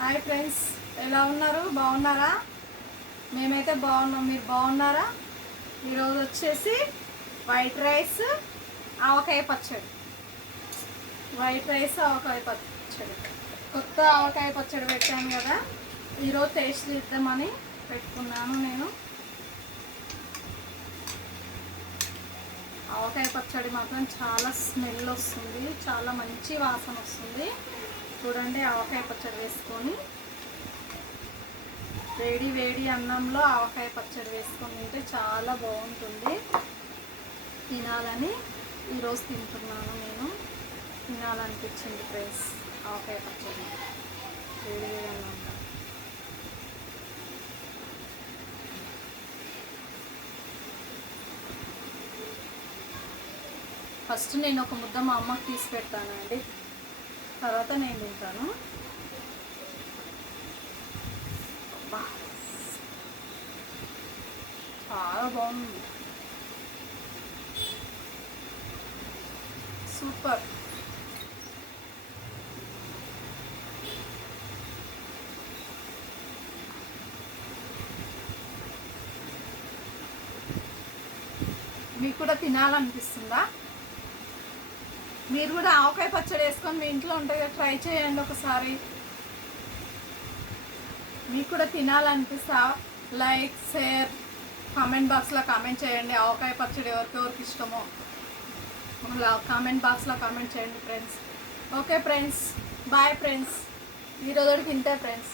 Hi friends, ఎలా ఉన్నారు? బాగున్నారా? మేమైతే బాగున్నాం. మీరు బాగున్నారా? ఈరోజు వచ్చేసి వైట్ రైస్ ఆవకాయ పచ్చడి. కొత్త ఆవకాయ పచ్చడి పెట్టాను కదా, ఈరోజు టేస్ట్ ఇద్దామని పెట్టుకున్నాను నేను. ఆవకాయ పచ్చడి మాత్రం చాలా స్మెల్ వస్తుంది, చాలా మంచి వాసన వస్తుంది. చూడండి, ఆవకాయ పచ్చడి వేసుకొని వేడి వేడి అన్నంలో ఆవకాయ పచ్చడి వేసుకొని తింటే చాలా బాగుంటుంది. తినాలని ఈరోజు తింటున్నాను నేను. తినాలనిపించింది ఫ్రెండ్స్ ఆవకాయ పచ్చడి వేడి వేడి అన్నంలో. ఫస్ట్ నేను ఒక ముద్ద మా అమ్మకి తీసి పెడతానండి, తర్వాత నేను తింటాను. చాలా బాగుంది, సూపర్. మీకు కూడా తినాలనిపిస్తుందా? మీరు కూడా ఆవకాయ పచ్చడి వేసుకొని మీ ఇంట్లో ఉంటుంది కదా, ట్రై చేయండి ఒకసారి. మీకు కూడా తినాలనిపిస్తా లైక్, షేర్, కామెంట్ బాక్స్లో కామెంట్ చేయండి. ఆవకాయ పచ్చడి ఎవరికి ఇష్టమో కామెంట్ బాక్స్లో కామెంట్ చేయండి friends. Okay friends, bye friends. ఈరోజుకి ఇంతే ఫ్రెండ్స్.